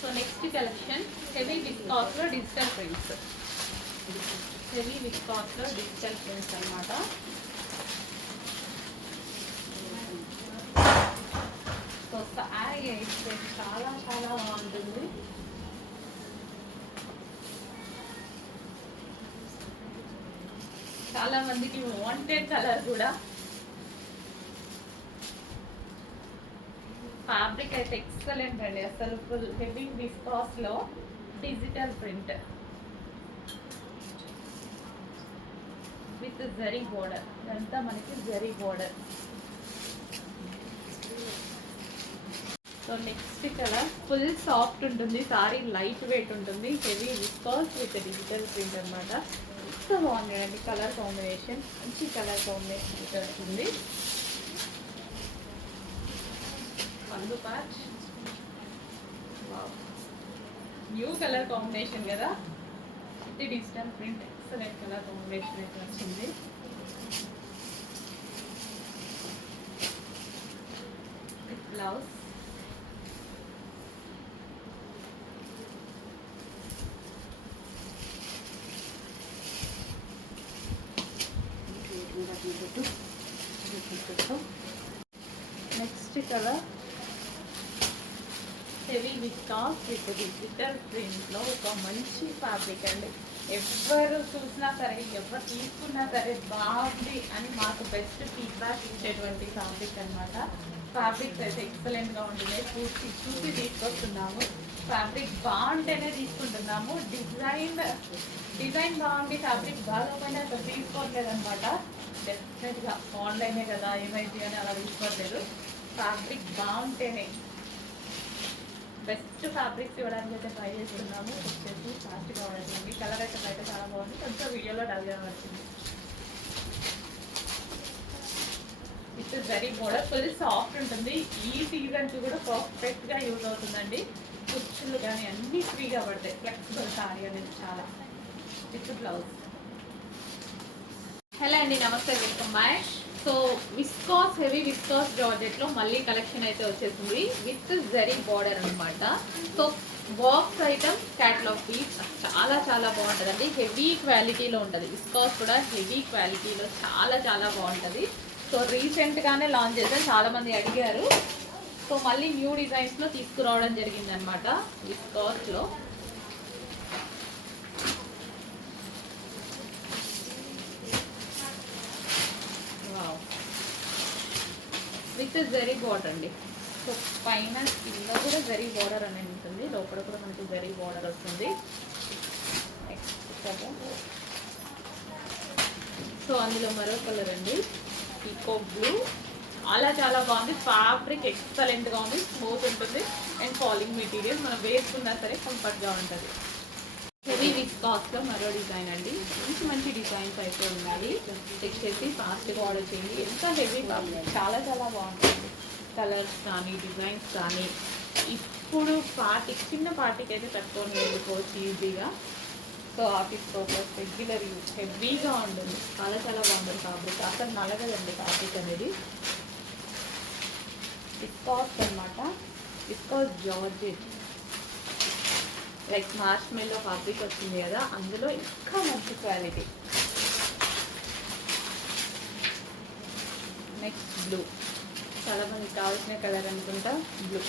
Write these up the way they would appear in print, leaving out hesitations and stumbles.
So next collection heavy viscous లో digital prints. Heavy viscous లో digital prints అన్నమాట. So sari అయితే చాలా చాలా బాగుంటుంది. చాలా మందికి వాంటెడ్ కలర్ కూడా. ఫ్యాబ్రిక్ అయితే ఎక్సలెంట్ అండి, అసలు ఫుల్ హెవీ విస్కాస్ లో digital print with zari border. ఇదంతా మనకి zari border. So next colour full soft ఉంటుంది, సారీ లైట్ వెయిట్ ఉంటుంది, heavy viscose with digital print అనమాట. ఎంత బాగుందండి కలర్ కాంబినేషన్, మంచి కలర్ కాంబినేషన్ ఇక్కడ ఉంటుంది. పండు ప్యాచ్ న్యూ కలర్ కాంబినేషన్ కదా, ఇది digital print excellent colour combination అయితే వచ్చింది. Blouse next colour heavy viscose with digital ప్రింట్లో ఒక మంచి ఫ్యాబ్రిక్ అండి. ఎవరు చూసినా సరే, ఎవరు తీసుకున్నా సరే బాగుంది అని మాకు బెస్ట్ ఫీడ్బ్యాక్ ఇచ్చేటువంటి ఫ్యాబ్రిక్ అనమాట. ఫ్యాబ్రిక్స్ అయితే ఎక్సలెంట్గా ఉంటుంది, పూర్తి చూసి తీసుకొస్తున్నాము. ఫ్యాబ్రిక్ బాగుంటేనే తీసుకుంటున్నాము. డిజైన్ బాగుంది, ఫ్యాబ్రిక్ బాగోకపోయినా అసలు తీసుకోవట్లేదు అనమాట. డెఫినెట్గా ఆన్లైనే కదా ఏమైంది అని అలా తీసుకోవట్లేదు. ఫ్యాబ్రిక్ బాగుంటేనే బెస్ట్ ఫ్యాబ్రిక్స్ ఇవ్వడానికి అయితే ట్రై చేస్తున్నాము. వచ్చేసి ఫాస్ట్గా ఉండేది. కలర్ అయితే బయట చాలా బాగుంది, కొంచెం వీడియోలో డల్గా వచ్చింది. It's very border, full soft ఉంటుంది. ఈ సీజన్కి కూడా పర్ఫెక్ట్గా యూజ్ అవుతుందండి. కుర్చీలు కానీ అన్నీ ఫ్రీగా పడతాయి. ఫ్లెక్సిబుల్ సారీ అనేది చాలా. With blouse. హలో అండి, నమస్తే, welcome back. So viscose heavy viscose జార్జెట్లో మళ్ళీ కలెక్షన్ అయితే వచ్చేసింది విత్ జరీ బార్డర్ అనమాట. So box item catalogue piece చాలా చాలా బాగుంటుందండి. హెవీ క్వాలిటీలో ఉంటుంది. విస్కాస్ కూడా హెవీ క్వాలిటీలో చాలా చాలా బాగుంటుంది. సో రీసెంట్గానే లాంచ్ చేసాం, చాలామంది అడిగారు. సో మళ్ళీ న్యూ డిజైన్స్లో తీసుకురావడం జరిగింది అనమాట విస్కాస్లో. విత్ జరీ బార్డర్ అండి. సో పైన కింద కూడా జరీ బార్డర్ అనేది ఉంటుంది, లోపల కూడా మనకి జరీ బార్డర్ వస్తుంది. సో అందులో మరో కలర్ అండి, పీకాక్ బ్లూ. చాలా చాలా బాగుంది. ఫ్యాబ్రిక్ ఎక్సలెంట్గా ఉంది, స్మూత్ ఉంటుంది అండ్ ఫాలింగ్ మెటీరియల్. మనం వేసుకున్నా సరే కంఫర్ట్గా ఉంటుంది. హెవీ విస్కాస్లో మరో డిజైన్ అండి, మంచి మంచి డిజైన్స్ అయితే ఉన్నాయి. చెక్ చేసి ఫాస్ట్గా ఆర్డర్ చేయండి. ఎంత హెవీ ఫ్యాబ్రిక్, చాలా చాలా బాగుంటుంది. కలర్స్ కానీ డిజైన్స్ కానీ ఇప్పుడు చిన్న పార్టీకి అయితే పెట్టుకొని వెళ్ళిపోవచ్చు ఈజీగా. So office purpose, regular use హెవీగా ఉంటుంది. చాలా చాలా బాగుంటుంది ఫ్యాబ్రిక్, అసలు నలగదండి ఫ్యాబ్రిక్ అనేది. విస్కాస్ అనమాట, విస్కాస్ జార్జెట్. లైక్ మార్ష్మెల్లో ఫ్యాబ్రిక్ వచ్చింది కదా, అందులో ఇంకా మంచి క్వాలిటీ. నెక్స్ట్ బ్లూ, చాలా మందికి కావాల్సిన కలర్ అనుకుంటా బ్లూ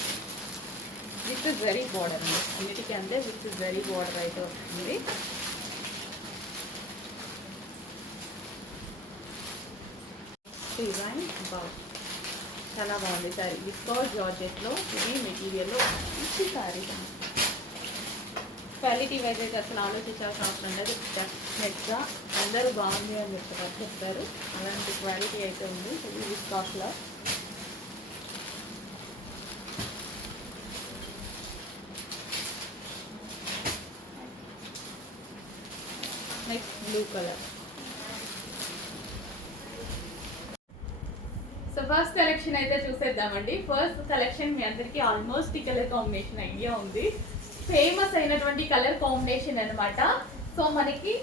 విత్ జరీ బార్డర్ అండి. అన్నిటికీ అంతే విత్ జరీ బార్డర్ అయితే వస్తుంది. డిజైన్ చాలా బాగుంది సారీ. విస్కాస్ జార్జెట్లో ఇది మెటీరియల్లో మంచి సారీ. క్వాలిటీ వైజ్ అయితే అసలు ఆలోచించాల్సిన అవసరం లేదు. డెఫినెట్గా అందరూ బాగుంది అని చెప్తారు. అలాంటి క్వాలిటీ అయితే ఉంది ఇది విస్కాస్లో. Next blue colour. So first collection అయితే చూసేద్దామండి. ఫస్ట్ కలెక్షన్ మీ అందరికీ ఆల్మోస్ట్ ఈ కలర్ కాంబినేషన్ ఐడియా ఉంది. ఫేమస్ అయినటువంటి కలర్ కాంబినేషన్ అనమాట. సో మనకి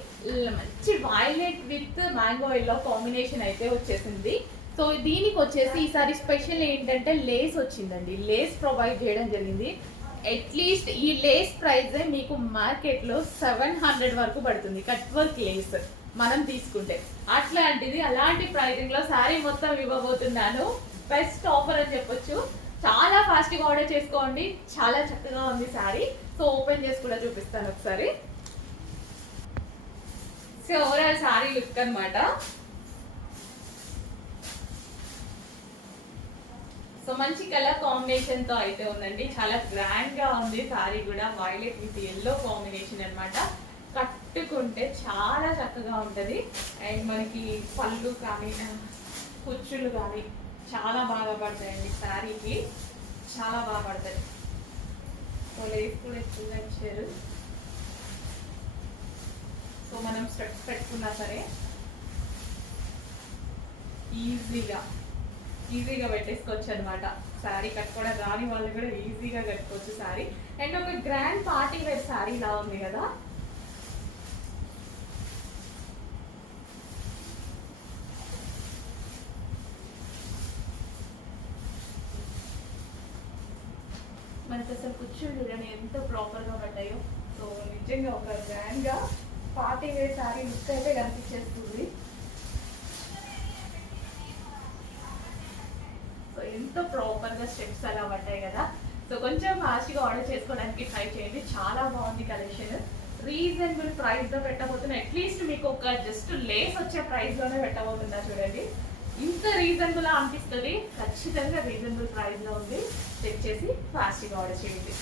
మంచి violet with mango yellow combination అయితే వచ్చేసింది. సో దీనికి వచ్చేసి ఈసారి స్పెషల్ ఏంటంటే లేస్ వచ్చిందండి. లేస్ ప్రొవైడ్ చేయడం జరిగింది. అట్లీస్ట్ ఈ లేస్ ప్రైస్ మీకు మార్కెట్ లో 700 వరకు పడుతుంది, కట్ వర్క్ లేస్ మనం తీసుకుంటే. అట్లాంటిది అలాంటి ప్రైజింగ్ లో శారీ మొత్తం ఇవ్వబోతున్నాను. బెస్ట్ ఆఫర్ అని చెప్పొచ్చు. చాలా ఫాస్ట్ గా ఆర్డర్ చేసుకోండి. చాలా చక్కగా ఉంది శారీ. సో ఓపెన్ చేసి కూడా చూపిస్తాను ఒకసారి. సో ఓవరాల్ శారీ లుక్ అన్నమాట. సో మంచి కలర్ కాంబినేషన్ తో అయితే ఉందండి. చాలా గ్రాండ్ గా ఉంది శారీ కూడా. వైలెట్ విత్ ఎల్లో కాంబినేషన్ అన్నమాట. కట్టుకుంటే చాలా చక్కగా ఉంటది. అండ్ మనకి పళ్ళు కానీ కుచ్చులు కానీ చాలా బాగా పడతాయండి శారీకి. చాలా బాగా పడతాయి. సో లేస్ కూడా ఎక్కువగా ఇచ్చారు. సో మనం స్టెప్స్ పెట్టుకున్నా సరే ఈజీగా పెట్టేసుకోవచ్చు అనమాట. శారీ కట్టుకోవడం రాని వాళ్ళు కూడా ఈజీగా కట్టుకోవచ్చు శారీ. అండ్ ఒక గ్రాండ్ పార్టీ వేర్ శారీ లా ఉంది కదా. మనకి అసలు కూర్చోండి చూడండి ఎంత ప్రాపర్గా పడ్డాయో. సో నిజంగా ఒక గ్రాండ్గా పార్టీ వేర్ శారీ లుక్ అయితే కనిపించేస్తుంది. సో ఎంతో ప్రాపర్గా స్టెప్స్ అలా పడ్డాయి కదా. సో కొంచెం ఫాస్ట్గా ఆర్డర్ చేసుకోవడానికి ట్రై చేయండి. చాలా బాగుంది కలెక్షన్. రీజనబుల్ ప్రైస్లో పెట్టబోతున్నా. అట్లీస్ట్ మీకు ఒక జస్ట్ లేస్ వచ్చే ప్రైస్లోనే పెట్టబోతున్నా చూడండి. ఇంత రీజనబుల్ అనిపిస్తుంది. ఖచ్చితంగా రీజనబుల్ ప్రైస్లో ఉంది. చెక్ చేసి ఫాస్ట్గా ఆర్డర్ చేయండి.